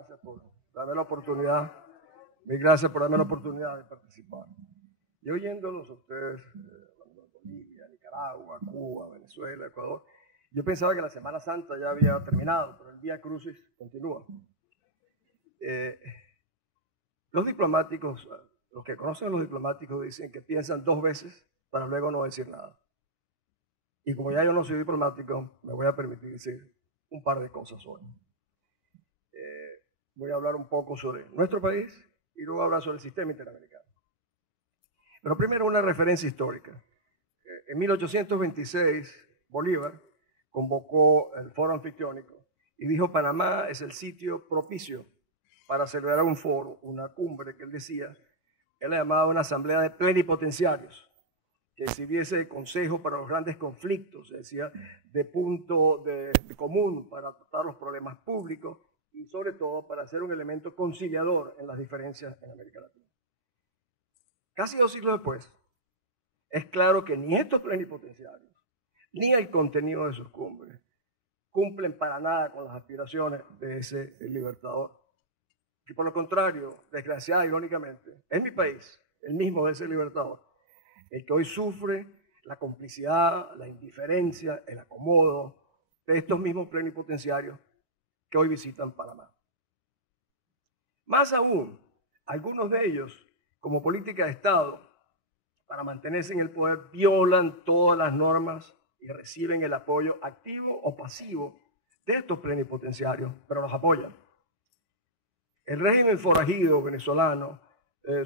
gracias por darme la oportunidad. Mil gracias por darme la oportunidad de participar. Y oyéndolos a ustedes, Bolivia, Nicaragua, Cuba, Venezuela, Ecuador, yo pensaba que la Semana Santa ya había terminado, pero el Vía Crucis continúa. Los diplomáticos, los que conocen a los diplomáticos dicen que piensan dos veces para luego no decir nada. Y como ya yo no soy diplomático, me voy a permitir decir un par de cosas hoy. Voy a hablar un poco sobre nuestro país y luego hablar sobre el sistema interamericano. Pero primero una referencia histórica. En 1826, Bolívar convocó el Foro Anfictiónico y dijo: Panamá es el sitio propicio para celebrar un foro, una cumbre que él decía, él la llamaba una asamblea de plenipotenciarios, que sirviese de consejo para los grandes conflictos, decía, de punto de común para tratar los problemas públicos y sobre todo para ser un elemento conciliador en las diferencias en América Latina. Casi 2 siglos después, es claro que ni estos plenipotenciarios, ni el contenido de sus cumbres, cumplen para nada con las aspiraciones de ese libertador. Y por lo contrario, desgraciada, irónicamente, es mi país, el mismo de ese libertador, el que hoy sufre la complicidad, la indiferencia, el acomodo de estos mismos plenipotenciarios que hoy visitan Panamá. Más aún, algunos de ellos, como política de Estado, para mantenerse en el poder, violan todas las normas y reciben el apoyo activo o pasivo de estos plenipotenciarios, pero los apoyan. El régimen forajido venezolano,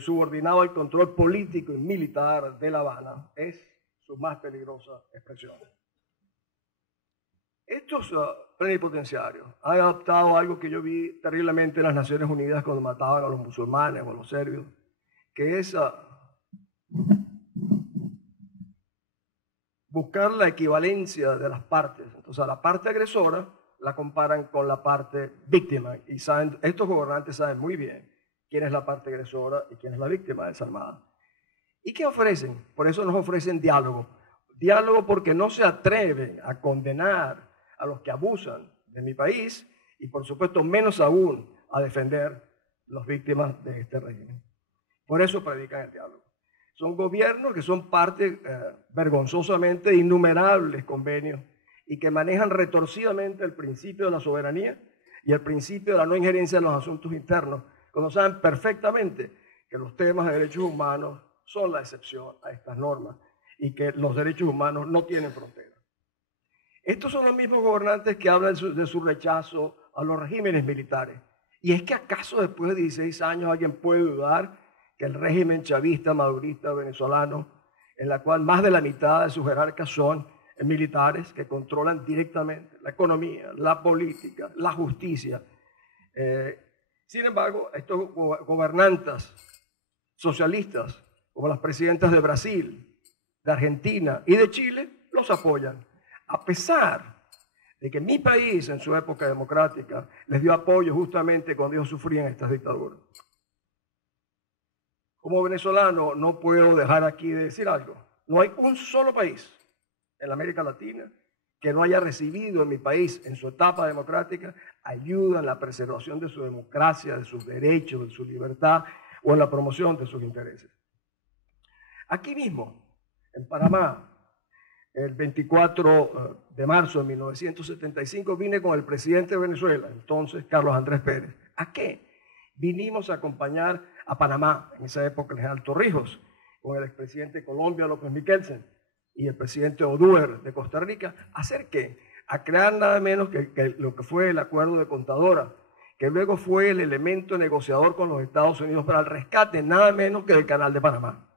subordinado al control político y militar de La Habana, es su más peligrosa expresión. Estos plenipotenciarios han adoptado algo que yo vi terriblemente en las Naciones Unidas cuando mataban a los musulmanes o a los serbios, que es buscar la equivalencia de las partes. Entonces, a la parte agresora la comparan con la parte víctima. Y saben, estos gobernantes saben muy bien quién es la parte agresora y quién es la víctima desarmada. ¿Y qué ofrecen? Por eso nos ofrecen diálogo. Diálogo porque no se atreven a condenar a los que abusan de mi país y, por supuesto, menos aún a defender las víctimas de este régimen. Por eso predican el diálogo. Son gobiernos que son parte vergonzosamente de innumerables convenios y que manejan retorcidamente el principio de la soberanía y el principio de la no injerencia en los asuntos internos, cuando saben perfectamente que los temas de derechos humanos son la excepción a estas normas y que los derechos humanos no tienen fronteras. Estos son los mismos gobernantes que hablan de su rechazo a los regímenes militares. ¿Y es que acaso después de 16 años alguien puede dudar que el régimen chavista, madurista, venezolano, en la cual más de la mitad de sus jerarcas son militares que controlan directamente la economía, la política, la justicia? Sin embargo, estos gobernantes socialistas, como las presidentas de Brasil, de Argentina y de Chile, los apoyan, a pesar de que mi país en su época democrática les dio apoyo justamente cuando ellos sufrían estas dictaduras. Como venezolano no puedo dejar aquí de decir algo. No hay un solo país en la América Latina que no haya recibido en mi país, en su etapa democrática, ayuda en la preservación de su democracia, de sus derechos, de su libertad o en la promoción de sus intereses. Aquí mismo, en Panamá, el 24 de marzo de 1975, vine con el presidente de Venezuela, entonces Carlos Andrés Pérez. ¿A qué? Vinimos a acompañar a Panamá, en esa época el general Torrijos, con el expresidente de Colombia, López Miquelsen, y el presidente Oduber de Costa Rica. ¿A hacer qué? A crear nada menos que lo que fue el acuerdo de Contadora, que luego fue el elemento negociador con los Estados Unidos para el rescate, nada menos que del Canal de Panamá.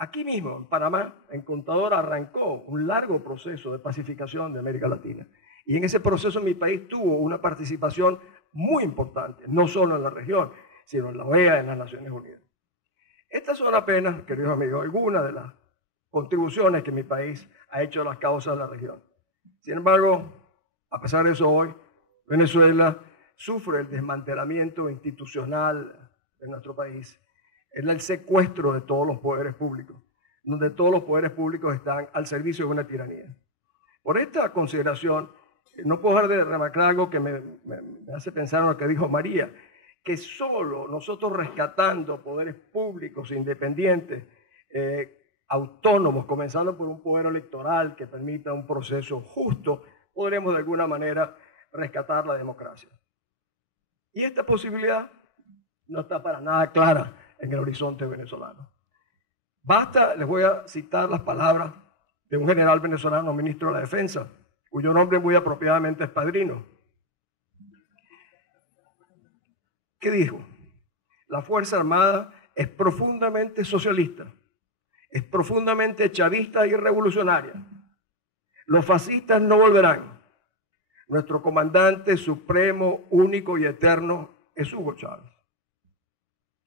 Aquí mismo, en Panamá, en Contadora arrancó un largo proceso de pacificación de América Latina. Y en ese proceso mi país tuvo una participación muy importante, no solo en la región, sino en la OEA, en las Naciones Unidas. Estas son apenas, queridos amigos, algunas de las contribuciones que mi país ha hecho a las causas de la región. Sin embargo, a pesar de eso, hoy Venezuela sufre el desmantelamiento institucional de nuestro país. Es el secuestro de todos los poderes públicos, donde todos los poderes públicos están al servicio de una tiranía. Por esta consideración, no puedo dejar de remarcar algo que me hace pensar en lo que dijo María, que solo nosotros rescatando poderes públicos, independientes, autónomos, comenzando por un poder electoral que permita un proceso justo, podremos de alguna manera rescatar la democracia. Y esta posibilidad no está para nada clara en el horizonte venezolano. Basta, les voy a citar las palabras de un general venezolano, ministro de la Defensa, cuyo nombre muy apropiadamente es Padrino. ¿Qué dijo? La Fuerza Armada es profundamente socialista, es profundamente chavista y revolucionaria. Los fascistas no volverán. Nuestro comandante supremo, único y eterno es Hugo Chávez.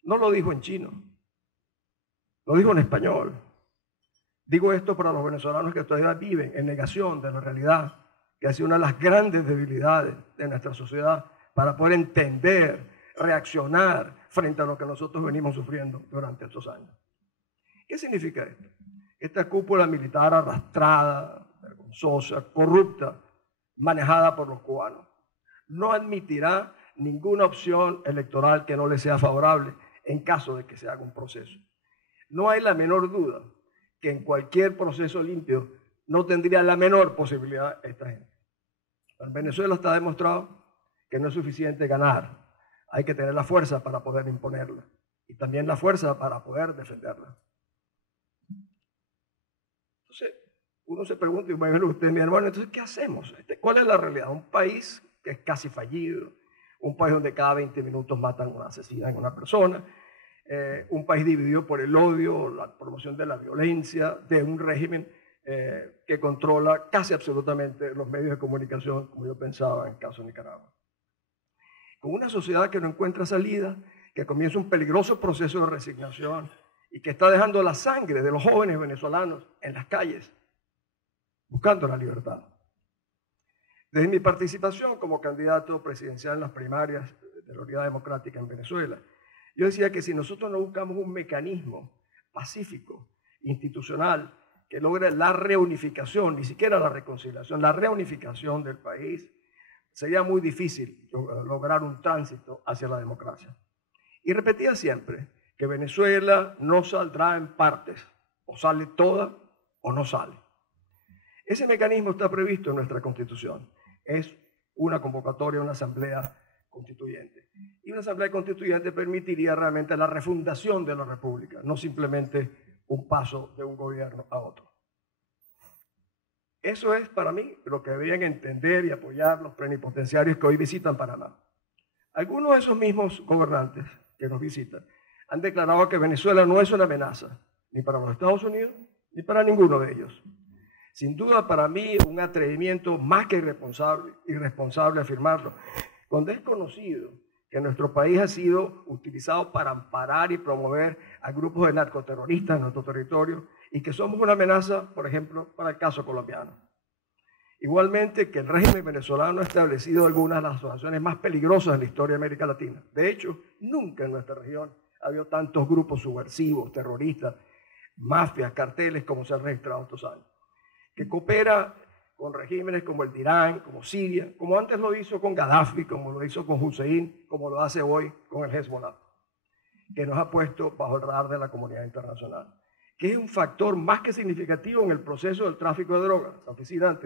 No lo dijo en chino, lo dijo en español. Digo esto para los venezolanos que todavía viven en negación de la realidad, que ha sido una de las grandes debilidades de nuestra sociedad para poder entender, reaccionar frente a lo que nosotros venimos sufriendo durante estos años. ¿Qué significa esto? Esta cúpula militar arrastrada, vergonzosa, corrupta, manejada por los cubanos, no admitirá ninguna opción electoral que no le sea favorable en caso de que se haga un proceso. No hay la menor duda que en cualquier proceso limpio no tendría la menor posibilidad esta gente. En Venezuela está demostrado que no es suficiente ganar, hay que tener la fuerza para poder imponerla y también la fuerza para poder defenderla. Entonces, uno se pregunta, y bueno, usted, mi hermano, entonces, ¿qué hacemos? ¿Cuál es la realidad? Un país que es casi fallido, un país donde cada 20 minutos matan una asesina en una persona, un país dividido por el odio, la promoción de la violencia, de un régimen que controla casi absolutamente los medios de comunicación, como yo pensaba en el caso de Nicaragua. Con una sociedad que no encuentra salida, que comienza un peligroso proceso de resignación y que está dejando la sangre de los jóvenes venezolanos en las calles, buscando la libertad. Desde mi participación como candidato presidencial en las primarias de la Unidad Democrática en Venezuela, yo decía que si nosotros no buscamos un mecanismo pacífico, institucional, que logre la reunificación, ni siquiera la reconciliación, la reunificación del país, sería muy difícil lograr un tránsito hacia la democracia. Y repetía siempre que Venezuela no saldrá en partes, o sale toda o no sale. Ese mecanismo está previsto en nuestra Constitución. Es una convocatoria, una asamblea constituyente. Y una asamblea constituyente permitiría realmente la refundación de la República, no simplemente un paso de un gobierno a otro. Eso es para mí lo que deberían entender y apoyar los plenipotenciarios que hoy visitan Panamá. Algunos de esos mismos gobernantes que nos visitan han declarado que Venezuela no es una amenaza, ni para los Estados Unidos, ni para ninguno de ellos. Sin duda, para mí, un atrevimiento más que irresponsable afirmarlo, cuando es conocido que nuestro país ha sido utilizado para amparar y promover a grupos de narcoterroristas en nuestro territorio y que somos una amenaza, por ejemplo, para el caso colombiano. Igualmente, que el régimen venezolano ha establecido algunas de las asociaciones más peligrosas en la historia de América Latina. De hecho, nunca en nuestra región ha habido tantos grupos subversivos, terroristas, mafias, carteles como se han registrado estos años, que coopera con regímenes como el de Irán, como Siria, como antes lo hizo con Gaddafi, como lo hizo con Hussein, como lo hace hoy con el Hezbollah, que nos ha puesto bajo el radar de la comunidad internacional, que es un factor más que significativo en el proceso del tráfico de drogas. La Oficina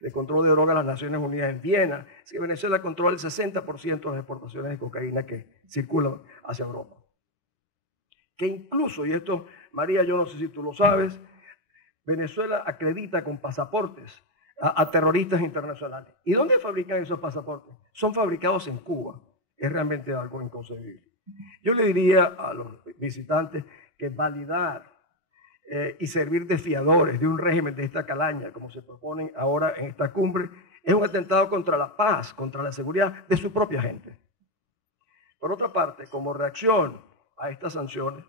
de Control de Drogas de las Naciones Unidas en Viena, es que Venezuela controla el 60% de las exportaciones de cocaína que circulan hacia Europa. Que incluso, y esto, María, yo no sé si tú lo sabes, Venezuela acredita con pasaportes a terroristas internacionales. ¿Y dónde fabrican esos pasaportes? Son fabricados en Cuba. Es realmente algo inconcebible. Yo le diría a los visitantes que validar y servir de fiadores de un régimen de esta calaña, como se proponen ahora en esta cumbre, es un atentado contra la paz, contra la seguridad de su propia gente. Por otra parte, como reacción a estas sanciones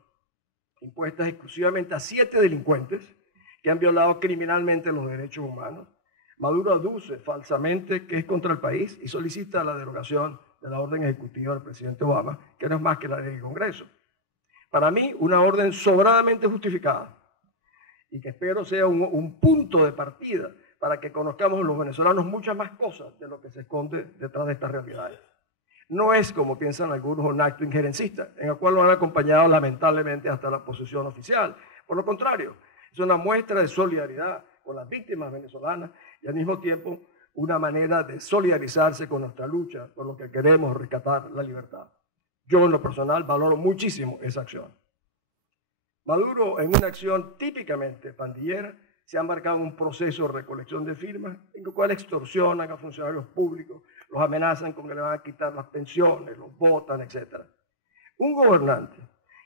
impuestas exclusivamente a 7 delincuentes que han violado criminalmente los derechos humanos, Maduro aduce falsamente que es contra el país y solicita la derogación de la orden ejecutiva del presidente Obama, que no es más que la ley del Congreso. Para mí, una orden sobradamente justificada y que espero sea un punto de partida para que conozcamos los venezolanos muchas más cosas de lo que se esconde detrás de estas realidades. No es, como piensan algunos, un acto injerencista, en el cual lo han acompañado lamentablemente hasta la posición oficial. Por lo contrario, es una muestra de solidaridad con las víctimas venezolanas y al mismo tiempo una manera de solidarizarse con nuestra lucha, por lo que queremos rescatar la libertad. Yo en lo personal valoro muchísimo esa acción. Maduro, en una acción típicamente pandillera, se ha embarcado en un proceso de recolección de firmas en el cual extorsionan a funcionarios públicos, los amenazan con que le van a quitar las pensiones, los votan, etc. Un gobernante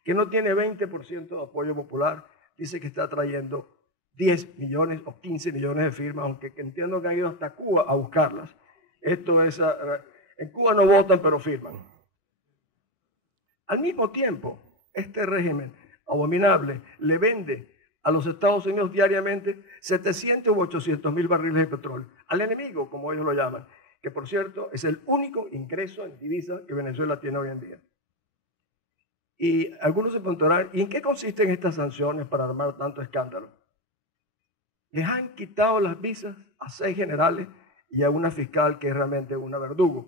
que no tiene 20% de apoyo popular dice que está trayendo 10 millones o 15 millones de firmas, aunque entiendo que han ido hasta Cuba a buscarlas. Esto es, en Cuba no votan, pero firman. Al mismo tiempo, este régimen abominable le vende a los Estados Unidos diariamente 700 u 800 mil barriles de petróleo, al enemigo, como ellos lo llaman, que por cierto es el único ingreso en divisa que Venezuela tiene hoy en día. Y algunos se preguntarán, ¿y en qué consisten estas sanciones para armar tanto escándalo? Les han quitado las visas a 6 generales y a una fiscal que es realmente una verdugo.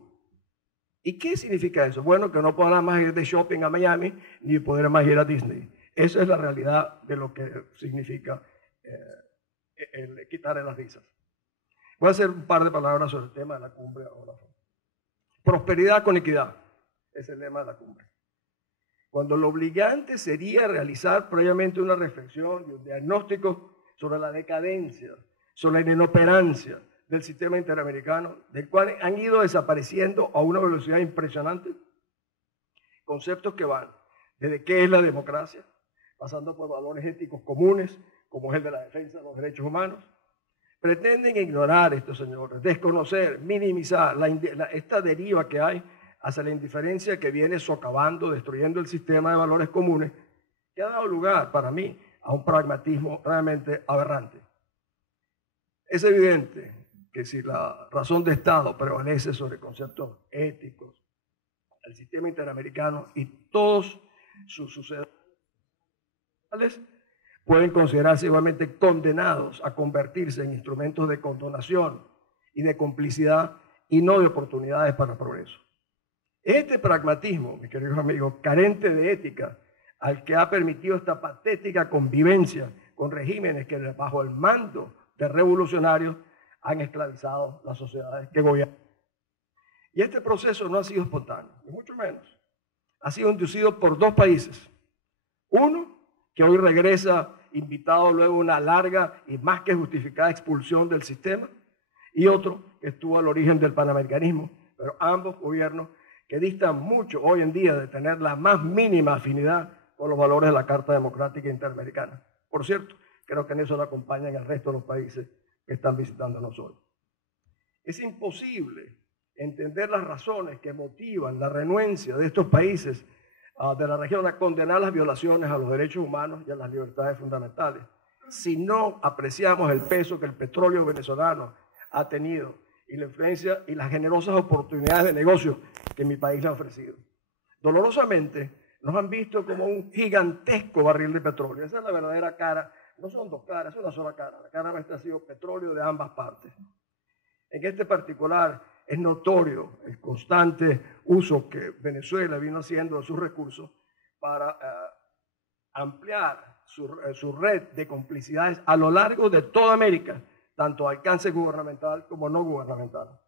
¿Y qué significa eso? Bueno, que no podrán más ir de shopping a Miami ni podrán más ir a Disney. Esa es la realidad de lo que significa el quitarle las visas. Voy a hacer un par de palabras sobre el tema de la cumbre ahora. Prosperidad con equidad es el lema de la cumbre. Cuando lo obligante sería realizar previamente una reflexión y un diagnóstico sobre la decadencia, sobre la inoperancia del sistema interamericano, del cual han ido desapareciendo a una velocidad impresionante conceptos que van desde qué es la democracia, pasando por valores éticos comunes, como es el de la defensa de los derechos humanos. Pretenden ignorar estos señores, desconocer, minimizar esta deriva que hay hacia la indiferencia que viene socavando, destruyendo el sistema de valores comunes, que ha dado lugar, para mí, a un pragmatismo realmente aberrante. Es evidente que si la razón de Estado prevalece sobre conceptos éticos, el sistema interamericano y todos sus sucedanios pueden considerarse igualmente condenados a convertirse en instrumentos de condonación y de complicidad y no de oportunidades para el progreso. Este pragmatismo, mis queridos amigos, carente de ética, al que ha permitido esta patética convivencia con regímenes que bajo el mando de revolucionarios han esclavizado las sociedades que gobiernan. Y este proceso no ha sido espontáneo, ni mucho menos. Ha sido inducido por 2 países. Uno, que hoy regresa invitado luego a una larga y más que justificada expulsión del sistema, y otro que estuvo al origen del panamericanismo, pero ambos gobiernos que distan mucho hoy en día de tener la más mínima afinidad con los valores de la Carta Democrática Interamericana. Por cierto, creo que en eso lo acompañan el resto de los países que están visitándonos hoy. Es imposible entender las razones que motivan la renuencia de estos países de la región a condenar las violaciones a los derechos humanos y a las libertades fundamentales, si no apreciamos el peso que el petróleo venezolano ha tenido y la influencia y las generosas oportunidades de negocio que mi país le ha ofrecido. Dolorosamente, nos han visto como un gigantesco barril de petróleo. Esa es la verdadera cara. No son 2 caras, es una sola cara. La cara nuestra ha sido petróleo de ambas partes. En este particular es notorio el constante uso que Venezuela vino haciendo de sus recursos para ampliar su red de complicidades a lo largo de toda América, tanto a alcance gubernamental como no gubernamental.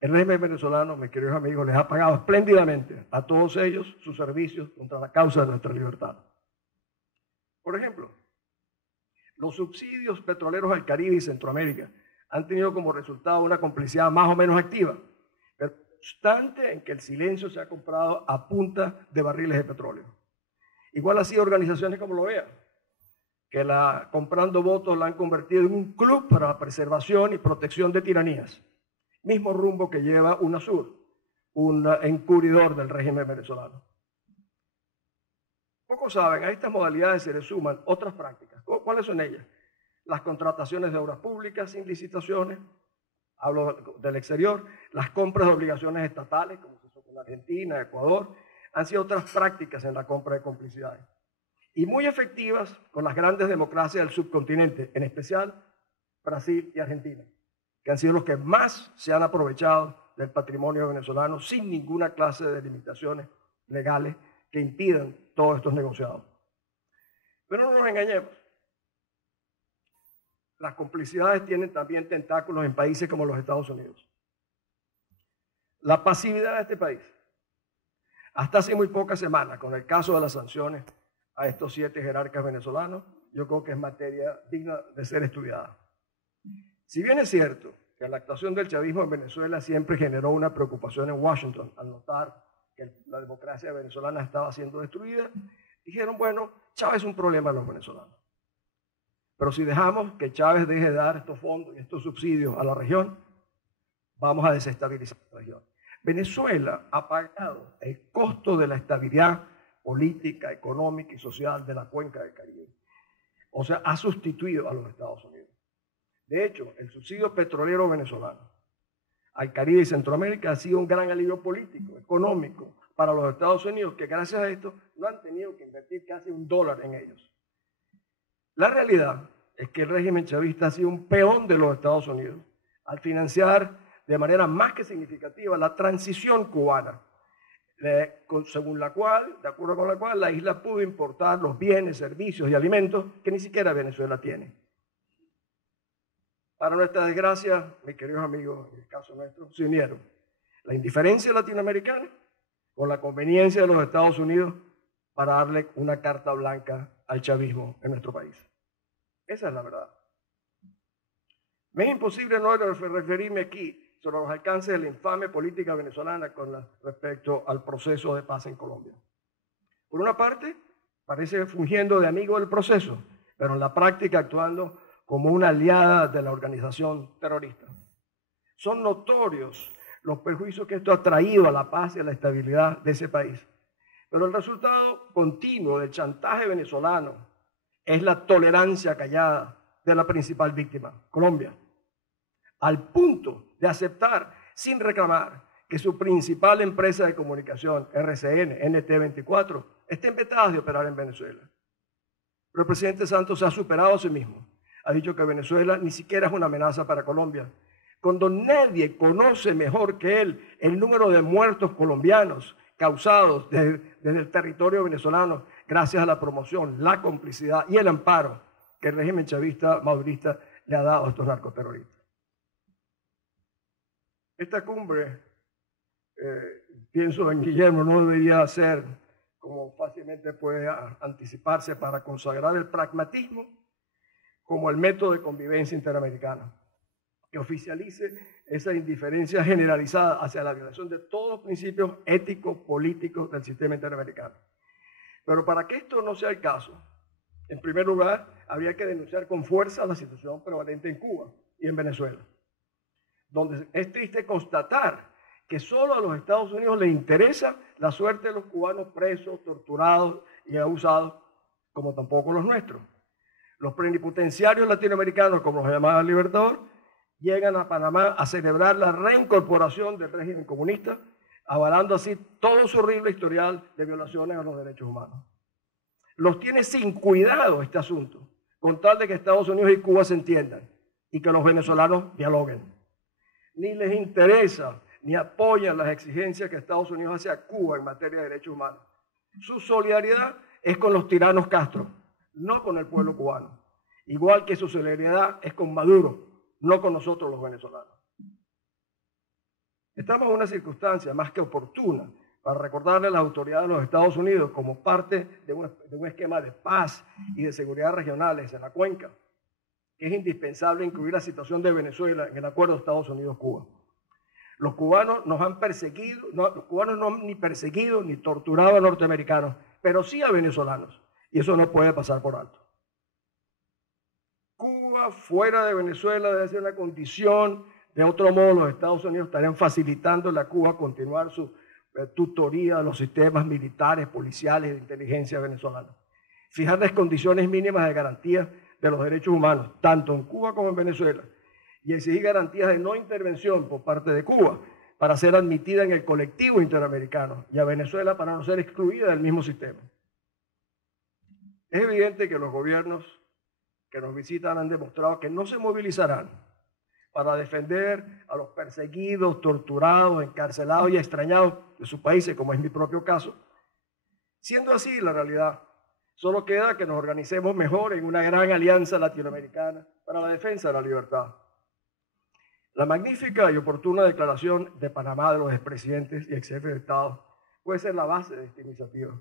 El régimen venezolano, mis queridos amigos, les ha pagado espléndidamente a todos ellos sus servicios contra la causa de nuestra libertad. Por ejemplo, los subsidios petroleros al Caribe y Centroamérica han tenido como resultado una complicidad más o menos activa, pero constante en que el silencio se ha comprado a punta de barriles de petróleo. Igual así organizaciones como lo vean, que comprando votos la han convertido en un club para la preservación y protección de tiranías. Mismo rumbo que lleva UNASUR, un encubridor del régimen venezolano. Pocos saben, a estas modalidades se le suman otras prácticas. ¿Cuáles son ellas? Las contrataciones de obras públicas sin licitaciones, hablo del exterior, las compras de obligaciones estatales, como se hizo con Argentina, Ecuador, han sido otras prácticas en la compra de complicidades. Y muy efectivas con las grandes democracias del subcontinente, en especial Brasil y Argentina, que han sido los que más se han aprovechado del patrimonio venezolano sin ninguna clase de limitaciones legales que impidan todos estos negociados. Pero no nos engañemos. Las complicidades tienen también tentáculos en países como los Estados Unidos. La pasividad de este país, hasta hace muy pocas semanas, con el caso de las sanciones a estos 7 jerarcas venezolanos, yo creo que es materia digna de ser estudiada. Si bien es cierto que la actuación del chavismo en Venezuela siempre generó una preocupación en Washington al notar que la democracia venezolana estaba siendo destruida, dijeron, bueno, Chávez es un problema de los venezolanos. Pero si dejamos que Chávez deje de dar estos fondos y estos subsidios a la región, vamos a desestabilizar la región. Venezuela ha pagado el costo de la estabilidad política, económica y social de la cuenca del Caribe. O sea, ha sustituido a los Estados Unidos. De hecho, el subsidio petrolero venezolano al Caribe y Centroamérica ha sido un gran alivio político, económico para los Estados Unidos, que gracias a esto no han tenido que invertir casi $1 en ellos. La realidad es que el régimen chavista ha sido un peón de los Estados Unidos al financiar de manera más que significativa la transición cubana, según la cual, de acuerdo con la cual, la isla pudo importar los bienes, servicios y alimentos que ni siquiera Venezuela tiene. Para nuestra desgracia, mis queridos amigos, en el caso nuestro, se unieron la indiferencia latinoamericana con la conveniencia de los Estados Unidos para darle una carta blanca al chavismo en nuestro país. Esa es la verdad. Me es imposible no referirme aquí sobre los alcances de la infame política venezolana con respecto al proceso de paz en Colombia. Por una parte, parece fungiendo de amigo del proceso, pero en la práctica actuando como una aliada de la organización terrorista. Son notorios los perjuicios que esto ha traído a la paz y a la estabilidad de ese país. Pero el resultado continuo del chantaje venezolano es la tolerancia callada de la principal víctima, Colombia, al punto de aceptar sin reclamar que su principal empresa de comunicación, RCN, NT24, estén vetadas de operar en Venezuela. Pero el presidente Santos se ha superado a sí mismo. Ha dicho que Venezuela ni siquiera es una amenaza para Colombia, cuando nadie conoce mejor que él el número de muertos colombianos causados desde el territorio venezolano gracias a la promoción, la complicidad y el amparo que el régimen chavista madurista le ha dado a estos narcoterroristas. Esta cumbre, pienso en Guillermo, no debería ser, como fácilmente puede anticiparse, para consagrar el pragmatismo como el método de convivencia interamericana, que oficialice esa indiferencia generalizada hacia la violación de todos los principios éticos, políticos del sistema interamericano. Pero para que esto no sea el caso, en primer lugar, habría que denunciar con fuerza la situación prevalente en Cuba y en Venezuela, donde es triste constatar que solo a los Estados Unidos les interesa la suerte de los cubanos presos, torturados y abusados, como tampoco los nuestros. Los plenipotenciarios latinoamericanos, como los llamaba el Libertador, llegan a Panamá a celebrar la reincorporación del régimen comunista, avalando así todo su horrible historial de violaciones a los derechos humanos. Los tiene sin cuidado este asunto, con tal de que Estados Unidos y Cuba se entiendan y que los venezolanos dialoguen. Ni les interesa ni apoyan las exigencias que Estados Unidos hace a Cuba en materia de derechos humanos. Su solidaridad es con los tiranos Castro, no con el pueblo cubano. Igual que su solidaridad es con Maduro, no con nosotros los venezolanos. Estamos en una circunstancia más que oportuna para recordarle a las autoridades de los Estados Unidos como parte de un esquema de paz y de seguridad regionales en la cuenca, que es indispensable incluir la situación de Venezuela en el acuerdo de Estados Unidos-Cuba. Los cubanos nos han perseguido, los cubanos no han ni perseguido ni torturado a norteamericanos, pero sí a venezolanos, y eso no puede pasar por alto. Cuba fuera de Venezuela debe ser una condición. De otro modo, los Estados Unidos estarían facilitando a Cuba continuar su tutoría de los sistemas militares, policiales, de inteligencia venezolanos. Fijarles condiciones mínimas de garantía de los derechos humanos, tanto en Cuba como en Venezuela, y exigir garantías de no intervención por parte de Cuba para ser admitida en el colectivo interamericano y a Venezuela para no ser excluida del mismo sistema. Es evidente que los gobiernos que nos visitan han demostrado que no se movilizarán para defender a los perseguidos, torturados, encarcelados y extrañados de sus países, como es mi propio caso. Siendo así la realidad, solo queda que nos organicemos mejor en una gran alianza latinoamericana para la defensa de la libertad. La magnífica y oportuna declaración de Panamá de los expresidentes y exjefes de Estado puede ser la base de esta iniciativa.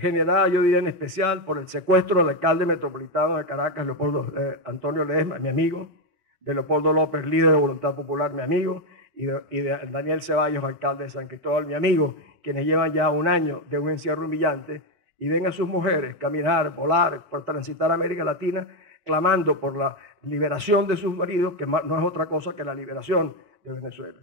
Generada, yo diría en especial, por el secuestro del alcalde metropolitano de Caracas, Leopoldo Antonio Ledesma, mi amigo, de Leopoldo López, líder de Voluntad Popular, mi amigo, y de Daniel Ceballos, alcalde de San Cristóbal, mi amigo, quienes llevan ya un año de un encierro humillante y ven a sus mujeres caminar, volar, por transitar América Latina, clamando por la liberación de sus maridos, que no es otra cosa que la liberación de Venezuela.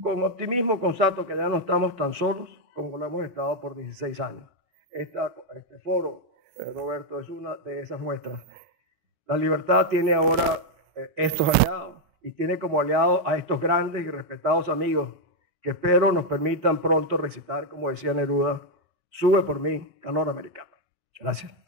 Con optimismo constato que ya no estamos tan solos como lo hemos estado por 16 años. Este foro, Roberto, es una de esas muestras. La libertad tiene ahora estos aliados y tiene como aliados a estos grandes y respetados amigos que espero nos permitan pronto recitar, como decía Neruda, sube por mí, calor americano. Gracias.